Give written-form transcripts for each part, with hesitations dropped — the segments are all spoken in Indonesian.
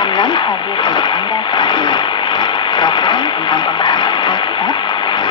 Senang hadir untuk Anda saat ini. Program tentang pembahasan Alkitab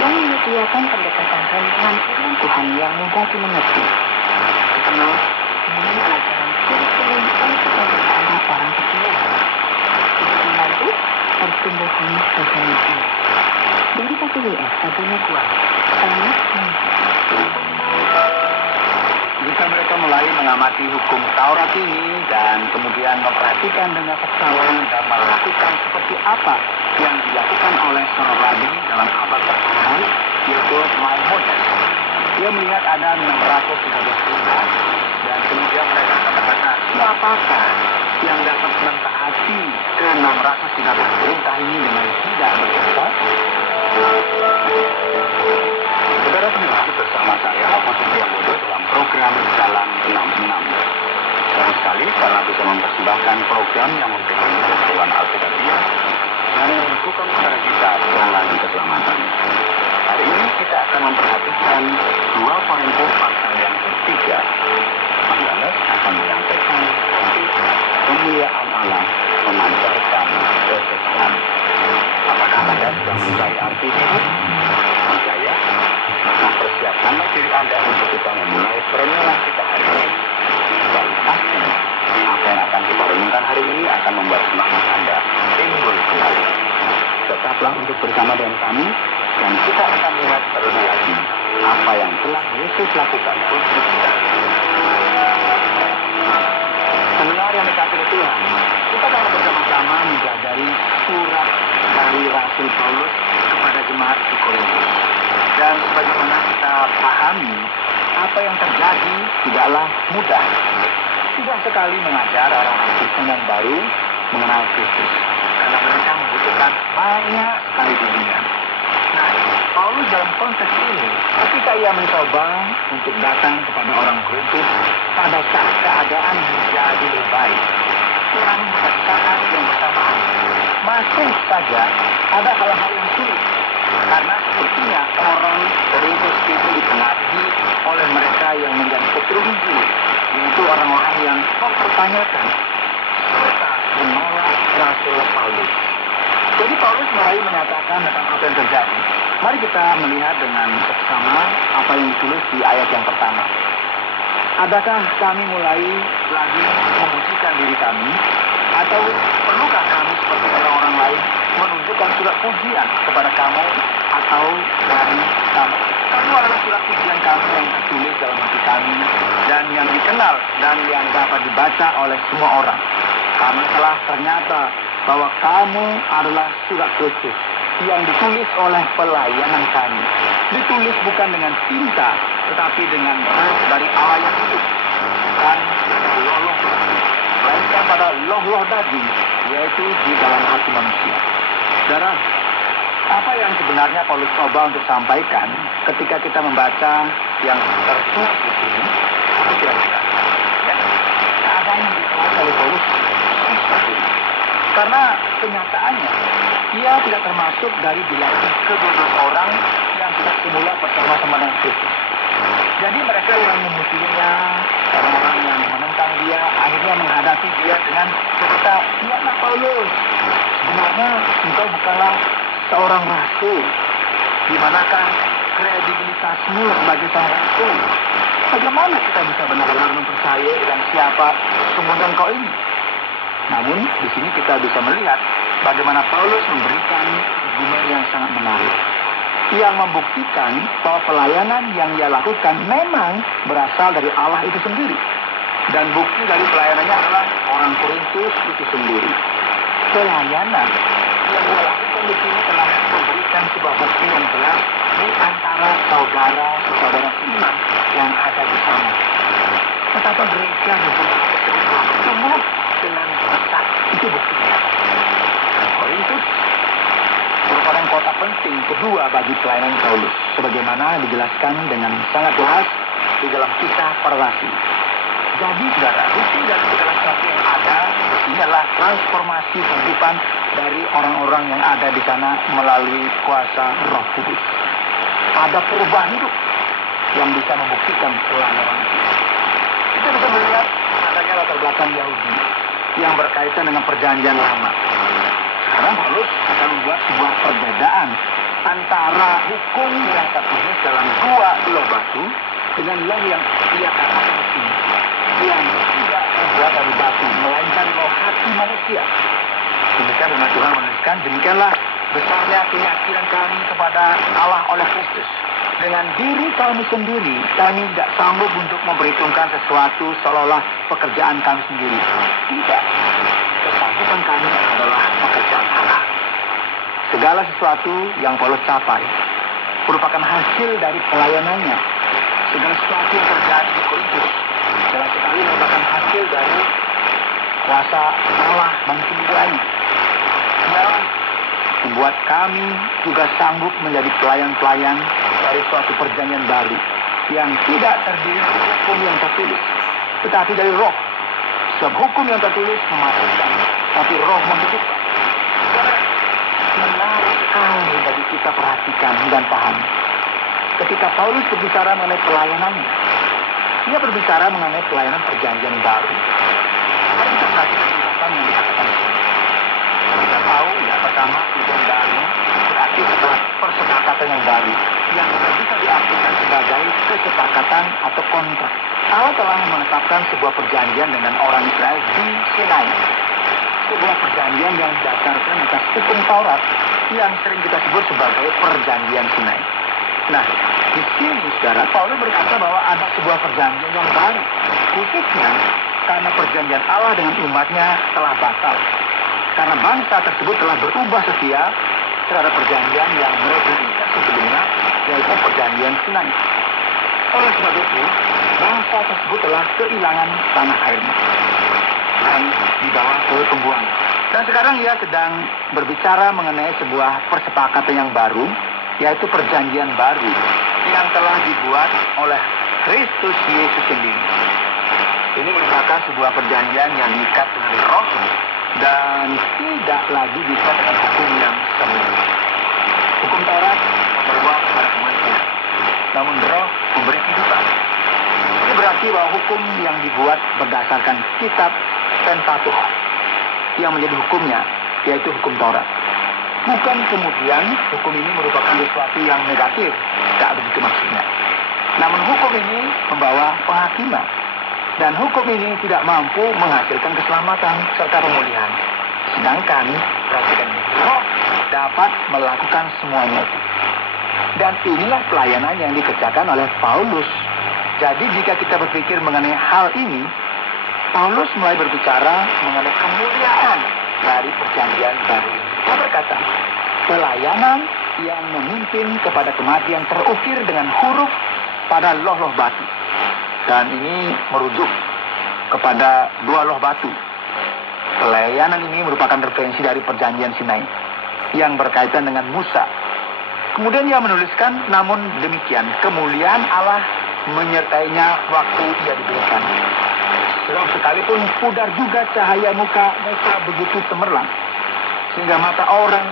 yang menyediakan pendekatan renungan firman Tuhan yang mudah dimengerti. Penuh dengan pelajaran kurikulum untuk anak orang percaya. Untuk membantu pertumbuhan kebenaran. Dari KPWS Sabuna Kuala. Selamat mengikuti. Jika mereka mulai mengamati hukum Taurat ini dan kemudian memperhatikan dengan seksama dan melakukan seperti apa yang dilakukan oleh seorang rabi dalam abad pertama, yaitu Maimonides. Dia melihat ada 613 perintah dan kemudian mereka berkata, siapakah yang dapat mentaati ke 613 perintah ini dengan tidak berdosa? Saudara pendengar, bersama saya Mas Yamudo dalam program Jalan 66. Senang sekali karena bisa mempersembahkan program yang memberikan pengetahuan Alkitabiah dan menunjukkan kepada kita jalan keselamatan. Hari ini kita akan memperhatikan 2 Korintus pasal yang ketiga. Yohanes akan menyampaikan topik kemuliaan Allah memancarkan kesesalan. Apakah Anda sudah mencari arti hidup? Percaya? Maka persiapkanlah diri Anda untuk kita memulai perenungan kita hari ini. Dan pasti apa yang akan kita renungkan hari ini akan membuat semangat Anda timbul kembali. Tetaplah untuk bersama dengan kami dan kita akan lihat terlebih lagi apa yang telah Yesus lakukan untuk kita. Pendengar yang dikasihi Tuhan, kita akan bersama-sama mempelajari surat dari Rasul Paulus kepada jemaat di Korintus. Dan sebagaimana kita pahami, apa yang terjadi tidaklah mudah. Susah sekali mengajar orang-orang Kristen yang baru mengenal Kristus, karena mereka membutuhkan banyak sekali bimbingan. Nah, Paulus dalam konteks ini, ketika ia mencoba untuk datang kepada orang Korintus pada saat keadaan menjadi lebih baik, kurang pada saat yang bersamaan, masih saja ada hal-hal yang sulit. Karena sepertinya orang Korintus itu dipengaruhi oleh mereka yang menjadi peterunjuk, yaitu orang-orang yang mempertanyakan serta menolak Rasul Paulus. Jadi Paulus mulai menyatakan tentang apa yang terjadi. Mari kita melihat dengan seksama apa yang ditulis di ayat yang pertama. Adakah kami mulai lagi memujikan diri kami? Atau perlukah kami seperti orang-orang lain menunjukkan surat pujian kepada kamu atau dari kamu? Kamu adalah surat pujian kami yang tertulis dalam hati kami dan yang dikenal dan yang dapat dibaca oleh semua orang. Karena telah ternyata bahwa kamu adalah surat Kristus yang ditulis oleh pelayanan kami. Ditulis bukan dengan tinta, tetapi dengan roh dari Allah yang hidup. Bukan loh, melainkan pada loh daging, yaitu di dalam hati manusia. Saudara, apa yang sebenarnya Paulus coba untuk sampaikan ketika kita membaca yang tertulis di sini? Apa kira-kira? Ya, keadaan yang dikeluarkan oleh Paulus karena kenyataannya ia tidak termasuk dari bilangan ke-12 orang yang tidak semula bersama-sama dengan Kristus. Jadi mereka yang memusuhinya, orang-orang yang menentang dia, akhirnya menghadapi dia dengan berkata, "Lihatlah Paulus, sebenarnya engkau bukanlah seorang rasul. Di manakah kredibilitasmu sebagai seorang rasul? Bagaimana kita bisa benar-benar mempercayai dengan siapa sesungguhnya engkau ini?" Namun di sini kita bisa melihat bagaimana Paulus memberikan argumen yang sangat menarik, yang membuktikan bahwa pelayanan yang ia lakukan memang berasal dari Allah itu sendiri. Dan bukti dari pelayanannya adalah orang Korintus itu sendiri. Pelayanan yang ia lakukan di sini telah memberikan sebuah bukti yang jelas di antara saudara-saudara seiman yang ada di sana. Betapa gereja tumbuh dengan besar, itu buktinya. Korintus merupakan kota penting kedua bagi pelayanan Paulus, sebagaimana dijelaskan dengan sangat jelas di dalam kisah para rasul. Jadi, saudara, bukti dari segala sesuatu yang ada ini adalah transformasi kehidupan dari orang-orang yang ada di sana melalui kuasa Roh Kudus. Ada perubahan hidup yang bisa membuktikan pelayanan. Kita bisa melihat adanya latar belakang Yahudi. yang berkaitan dengan perjanjian lama. Sekarang Paulus akan membuat sebuah perbedaan antara hukum yang tertulis dalam 2 loh batu dengan loh yang ia katakan di sini, yang tidak terbuat dari batu, melainkan loh hati manusia. Demikian firman Tuhan menuliskan, demikianlah besarnya keyakinan kami kepada Allah oleh Kristus. Dengan diri kami sendiri, kami tidak sanggup untuk memperhitungkan sesuatu seolah-olah pekerjaan kami sendiri. Tidak. Kesanggupan kami adalah pekerjaan Allah. Segala sesuatu yang Paulus capai merupakan hasil dari pelayanannya. Segala sesuatu yang terjadi di Korintus jelas sekali merupakan hasil dari kuasa Allah dan kemuliaannya. Dia membuat kami juga sanggup menjadi pelayan-pelayan dari suatu perjanjian baru yang tidak terdiri dari hukum yang tertulis, tetapi dari roh. Sebab hukum yang tertulis mematikan, tapi roh menghidupkan. Menarik sekali bagi kita perhatikan dan paham. Ketika Paulus berbicara mengenai pelayanannya, dia berbicara mengenai pelayanan perjanjian baru. Mari kita perhatikan ungkapan yang dikatakan di sini. Kita tahu ya, pertama perjanjian baru berarti setelah persepakatan yang baru yang bisa diartikan sebagai kesepakatan atau kontrak. Allah telah menetapkan sebuah perjanjian dengan orang Israel di Sinai. Sebuah perjanjian yang didasarkan atas hukum Taurat yang sering kita sebut sebagai perjanjian Sinai. Nah, di sini saudara, Paulus berkata bahwa ada sebuah perjanjian yang baru, khususnya karena perjanjian Allah dengan umatnya telah batal. Karena bangsa tersebut telah berubah setia terhadap perjanjian yang mereka inginkan sebelumnya, yaitu perjanjian Sinai. Oleh sebab itu, bangsa tersebut telah kehilangan tanah airnya dan dibawa ke pembuangan. Dan sekarang ia sedang berbicara mengenai sebuah persepakatan yang baru, yaitu perjanjian baru yang telah dibuat oleh Kristus Yesus sendiri. Ini merupakan sebuah perjanjian yang diikat dengan roh dan tidak lagi diikat dengan hukum yang sempurna. Hukum Taurat membawa kepada kematian, namun roh memberi kehidupan. Ini berarti bahwa hukum yang dibuat berdasarkan kitab Pentateuch yang menjadi hukumnya, yaitu hukum Taurat. Bukan kemudian hukum ini merupakan sesuatu yang negatif, tidak begitu maksudnya. Namun hukum ini membawa penghakiman, dan hukum ini tidak mampu menghasilkan keselamatan serta pemulihan. Sedangkan perhatikan roh dapat melakukan semuanya itu. Dan inilah pelayanan yang dikerjakan oleh Paulus. Jadi jika kita berpikir mengenai hal ini, Paulus mulai berbicara mengenai kemuliaan dari perjanjian baru ini. Dia berkata, pelayanan yang memimpin kepada kematian terukir dengan huruf pada loh-loh batu. Dan ini merujuk kepada 2 loh batu. Pelayanan ini merupakan referensi dari perjanjian Sinai yang berkaitan dengan Musa. Kemudian ia menuliskan, namun demikian kemuliaan Allah menyertainya waktu ia diberikan. Sebab sekalipun pudar juga cahaya muka Musa begitu cemerlang, sehingga mata orang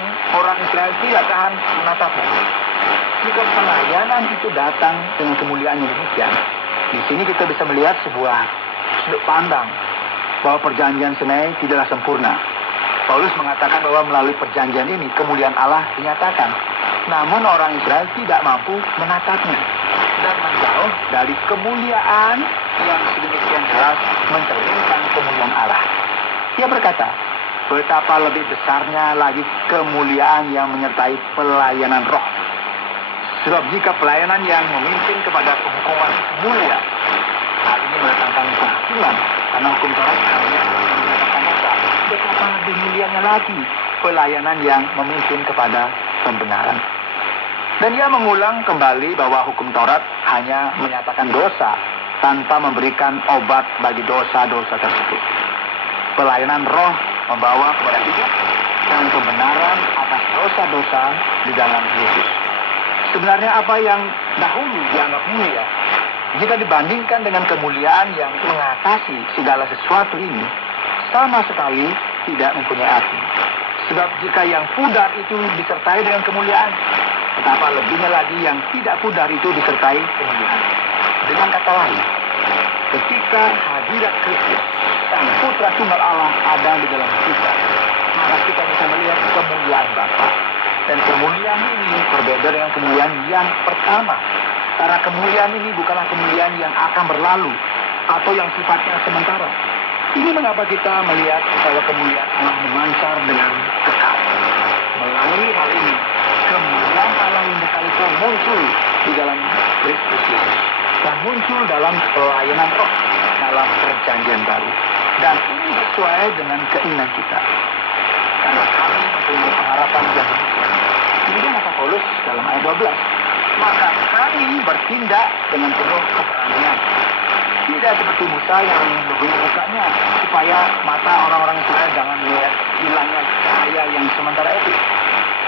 Israel tidak tahan menatapnya. Jika pelayanan itu datang dengan kemuliaan yang demikian, di sini kita bisa melihat sebuah sudut pandang bahwa perjanjian Sinai tidaklah sempurna. Paulus mengatakan bahwa melalui perjanjian ini kemuliaan Allah dinyatakan, namun orang Israel tidak mampu menatapnya dan menjauh dari kemuliaan yang sedemikian jelas mencerminkan kemuliaan Allah. Ia berkata, betapa lebih besarnya lagi kemuliaan yang menyertai pelayanan roh. Sebab jika pelayanan yang memimpin kepada penghukuman mulia, hal ini mendatangkan penghakiman, karena hukum Taurat hanya menyatakan dosa. Betapa lebih mulianya lagi pelayanan yang memimpin kepada pembenaran. Dan ia mengulang kembali bahwa hukum Taurat hanya menyatakan dosa tanpa memberikan obat bagi dosa-dosa tersebut. Pelayanan roh membawa kepada hidup dan pembenaran atas dosa-dosa di dalam Yesus. Sebenarnya apa yang dahulu dianggap mulia, jika dibandingkan dengan kemuliaan yang mengatasi segala sesuatu ini, sama sekali tidak mempunyai arti. Sebab jika yang pudar itu disertai dengan kemuliaan, betapa lebihnya lagi yang tidak pudar itu disertai kemuliaan. Dengan kata lain, ketika hadirat Kristus, Sang Putra Tunggal Allah ada di dalam kita, maka kita bisa melihat kemuliaan Bapa. Dan kemuliaan ini berbeda dengan kemuliaan yang pertama. Karena kemuliaan ini bukanlah kemuliaan yang akan berlalu atau yang sifatnya sementara. Ini mengapa kita melihat bahwa kemuliaan Allah memancar dengan kekal. Melalui hal ini, kemuliaan Allah yang kekal itu muncul di dalam Kristus Yesus dan muncul dalam pelayanan roh dalam perjanjian baru. Dan ini sesuai dengan keinginan kita. Karena kami mempunyai pengharapan yang demikian. Kemudian kata Paulus dalam ayat 12, maka kami bertindak dengan penuh keberanian. Tidak seperti Musa yang berbunyi mukanya, supaya mata orang-orang Israel jangan melihat hilangnya cahaya yang sementara itu.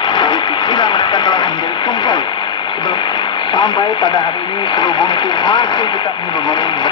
Tapi pikiran mereka telah menjadi tunggal. Sebelum sampai pada hari ini selubung itu masih tetap menyelubungi